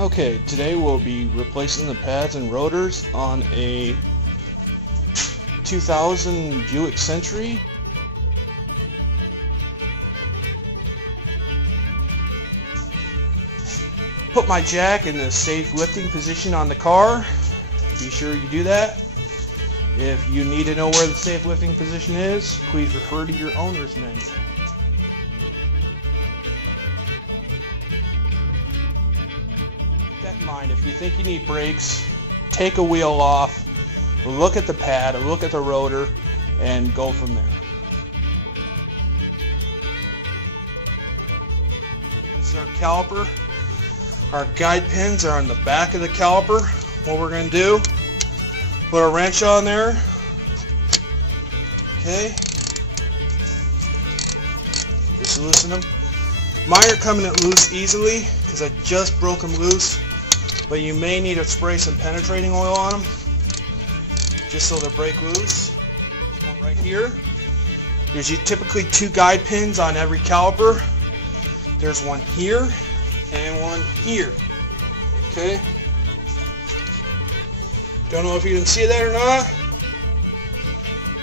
Okay, today we'll be replacing the pads and rotors on a 2000 Buick Century. Put my jack in the safe lifting position on the car. Be sure you do that. If you need to know where the safe lifting position is, please refer to your owner's manual. Keep that in mind. If you think you need brakes, take a wheel off, look at the pad, look at the rotor, and go from there. This is our caliper. Our guide pins are on the back of the caliper. What we're going to do, put a wrench on there. Okay. Just loosen them. Mine are coming loose easily because I just broke them loose, but you may need to spray some penetrating oil on them just so they break loose. There's one right here. There's typically two guide pins on every caliper. There's one here and one here. Okay. Don't know if you can see that or not,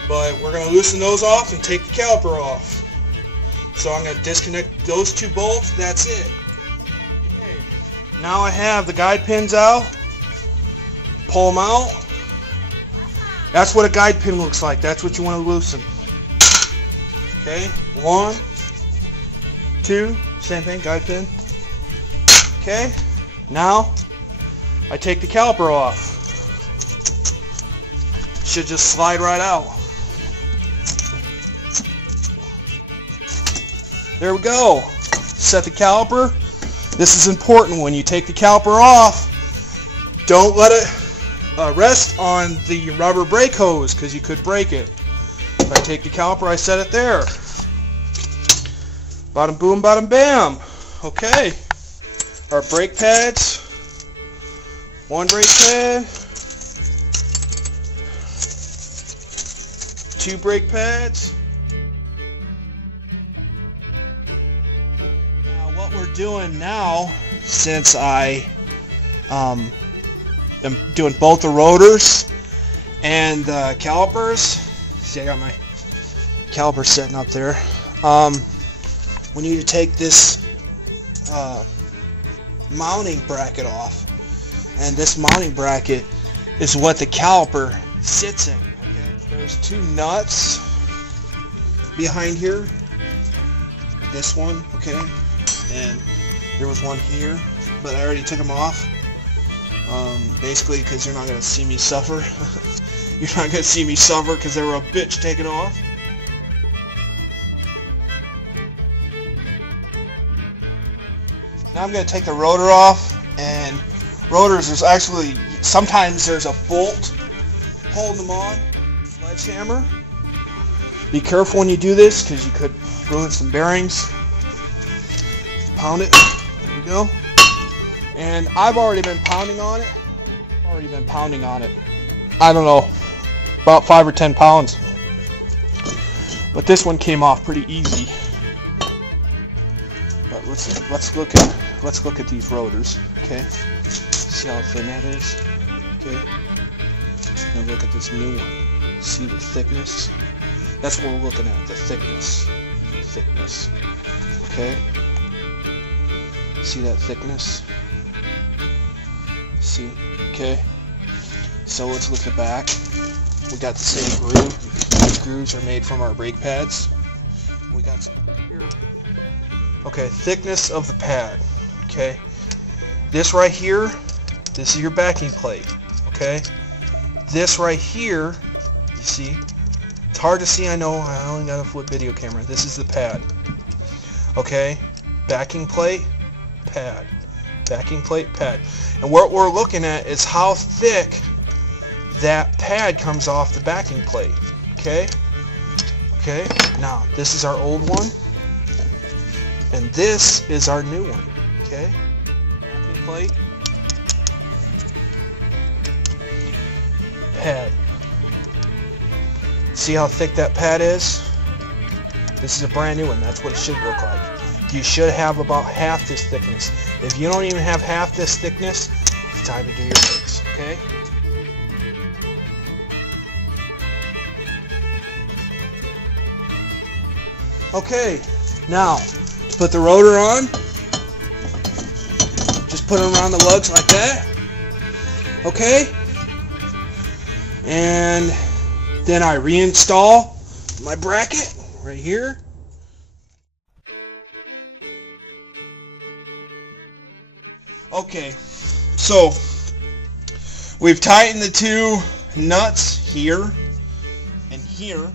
but we're going to loosen those off and take the caliper off. So I'm going to disconnect those two bolts. That's it. Okay. Now I have the guide pins out. Pull them out. That's what a guide pin looks like. That's what you want to loosen. Okay. 1, 2, same thing, guide pin. Okay. Now I take the caliper off. Should just slide right out. There we go. Set the caliper. This is important. When you take the caliper off, don't let it rest on the rubber brake hose because you could break it. If I take the caliper, I set it there. Bada boom, bada bam. Okay. Our brake pads. One brake pad. 2 brake pads. Now what we're doing now, since I am doing both the rotors and the calipers, see I got my caliper setting up there, we need to take this mounting bracket off, and this mounting bracket is what the caliper sits in. There's 2 nuts behind here. This one, okay, and there was one here, but I already took them off. Basically, because you're not gonna see me suffer. You're not gonna see me suffer because they were a bitch taking off. Now I'm gonna take the rotor off, and rotors, there's actually sometimes there's a bolt holding them on. Sledgehammer. Be careful when you do this because you could ruin some bearings. Pound it. There we go. And I've already been pounding on it. I don't know, about 5 or 10 pounds. But this one came off pretty easy. But let's look at these rotors. Okay. See how thin that is. Okay. Now look at this new one. See the thickness? That's what we're looking at, the thickness. The thickness. Okay? See that thickness? See? Okay? So let's look at the back. We got the same groove. These grooves are made from our brake pads. We got some here. Okay, thickness of the pad. Okay? This right here, this is your backing plate. Okay? This right here, you see, it's hard to see, I know, I only got a flip video camera. This is the pad. Okay, backing plate, pad. Backing plate, pad. And what we're looking at is how thick that pad comes off the backing plate. Okay? Okay, now this is our old one, and this is our new one. Okay? Backing plate, pad. See how thick that pad is? This is a brand new one. That's what it should look like. you should have about half this thickness. If you don't even have half this thickness, it's time to do your brakes, okay? Okay, now to put the rotor on, just put them around the lugs like that, okay? And then I reinstall my bracket right here. Okay, so we've tightened the two nuts here and here.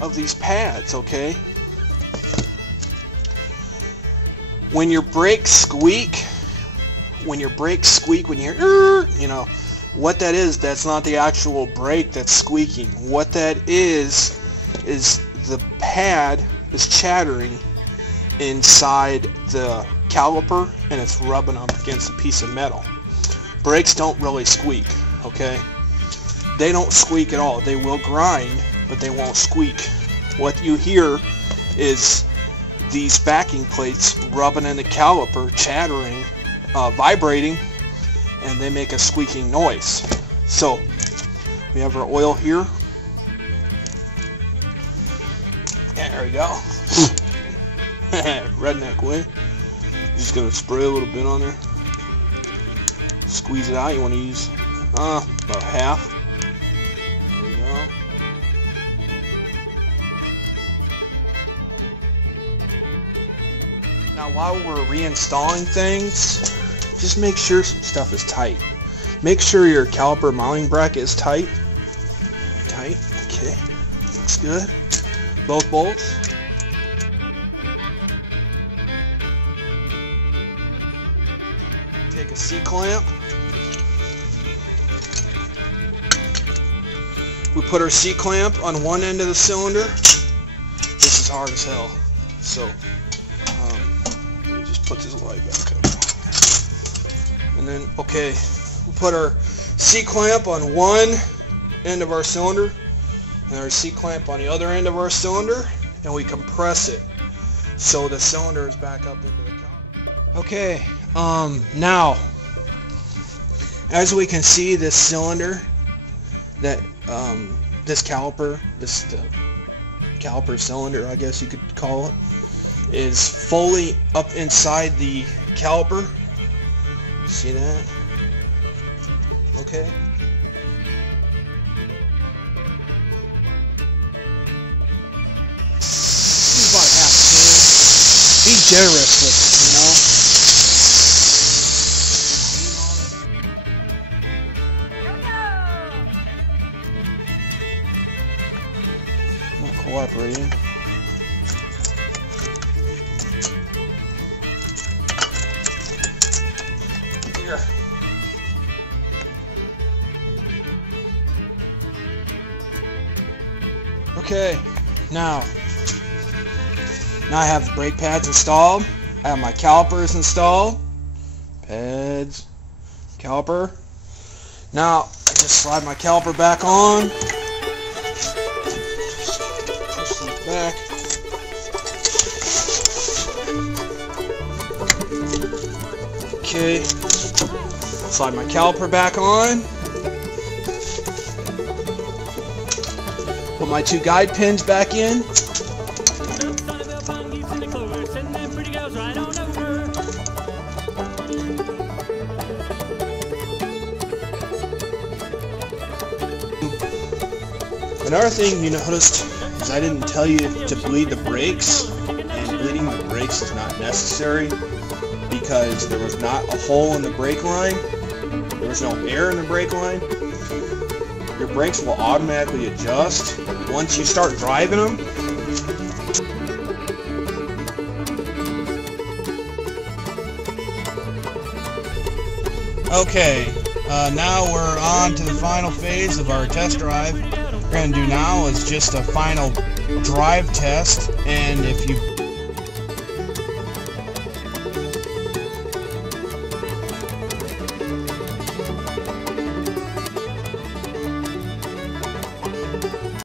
Of these pads, okay? When your brakes squeak, when you hear, you know, what that is, that's not the actual brake that's squeaking. What that is the pad is chattering inside the caliper and it's rubbing up against a piece of metal. Brakes don't really squeak, okay? They don't squeak at all. They will grind, but they won't squeak. What you hear is these backing plates rubbing in the caliper, chattering, vibrating, and they make a squeaking noise. So we have our oil here. There we go. Redneck way. Just gonna spray a little bit on there. Squeeze it out. You want to use about half. There we go. Now while we're reinstalling things, just make sure some stuff is tight. Make sure your caliper mounting bracket is tight. Tight, okay. Looks good. Both bolts. Take a C-clamp. We put our C-clamp on one end of the cylinder. This is hard as hell. So, let me just put this light back up. And then, okay, we put our C-clamp on one end of our cylinder and our C-clamp on the other end of our cylinder, and we compress it so the cylinder is back up into the caliper. Okay, now, as we can see, this cylinder, that this caliper, the caliper cylinder, I guess you could call it, is fully up inside the caliper. See that? Okay. Use about half a can. Be generous with it, you know? Not cooperating. Here. Okay, now I have the brake pads installed. I have my calipers installed. Pads, caliper. Now I just slide my caliper back on. Push these back. Okay. Slide my caliper back on. Put my two guide pins back in. Another thing you noticed is I didn't tell you to bleed the brakes, and bleeding the brakes is not necessary because there was not a hole in the brake line. There was no air in the brake line. Your brakes will automatically adjust once you start driving them. Okay, now we're on to the final phase of our test drive. What we're going to do now is just a final drive test, and if you